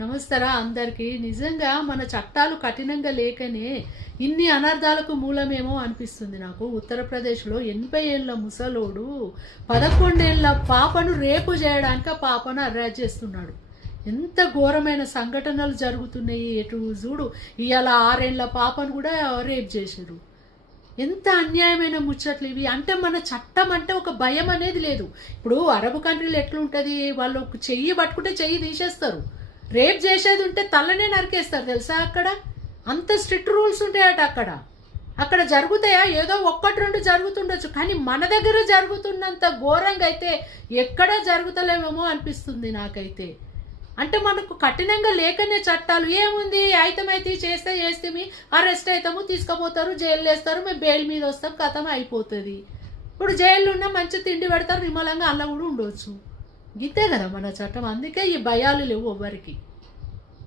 నమస్తరా అందరికీ. నిజంగా మన చట్టాలు కఠినంగా లేకనే ఇన్ని అనర్థాలకు మూలమేమో అనిపిస్తుంది నాకు. ఉత్తరప్రదేశ్లో 80 ఏళ్ల ముసలోడు 11 ఏళ్ల పాపను రేపు చేయడానికి ఆ పాపను అరెస్ట్ చేస్తున్నాడు. ఎంత ఘోరమైన సంఘటనలు జరుగుతున్నాయి. ఎటు చూడు ఇవాళ 6 ఏళ్ల పాపను కూడా రేప్ చేశారు. ఎంత అన్యాయమైన ముచ్చట్లు ఇవి. అంటే మన చట్టం అంటే ఒక భయం అనేది లేదు. ఇప్పుడు అరబ్ కంట్రీలు ఎట్లుంటది, వాళ్ళు చెయ్యి పట్టుకుంటే చెయ్యి తీసేస్తారు. రేప్ చేసేది ఉంటే తల్లనే నరికేస్తారు తెలుసా. అక్కడ అంత స్ట్రిక్ట్ రూల్స్ ఉంటాయట. అక్కడ జరుగుతాయా? ఏదో ఒక్కటి రెండు జరుగుతుండొచ్చు, కానీ మన దగ్గర జరుగుతున్నంత ఘోరంగా అయితే ఎక్కడా జరుగుతలేమేమో అనిపిస్తుంది నాకైతే. అంటే మనకు కఠినంగా లేకనే చట్టాలు. ఏముంది, అయితే చేస్తే మీ అరెస్ట్ అవుతాము, తీసుకుపోతారు, జైలు వేస్తారు, మేము బెయిల్ మీద వస్తాం, కథం అయిపోతుంది. ఇప్పుడు జైల్లో ఉన్న మంచి తిండి పెడతారు, నిమ్మలంగా అల్ల కూడా ఉండవచ్చు. గితే కదా మన చట్టం. అందుకే ఈ భయాలు లేవు ఎవ్వరికి.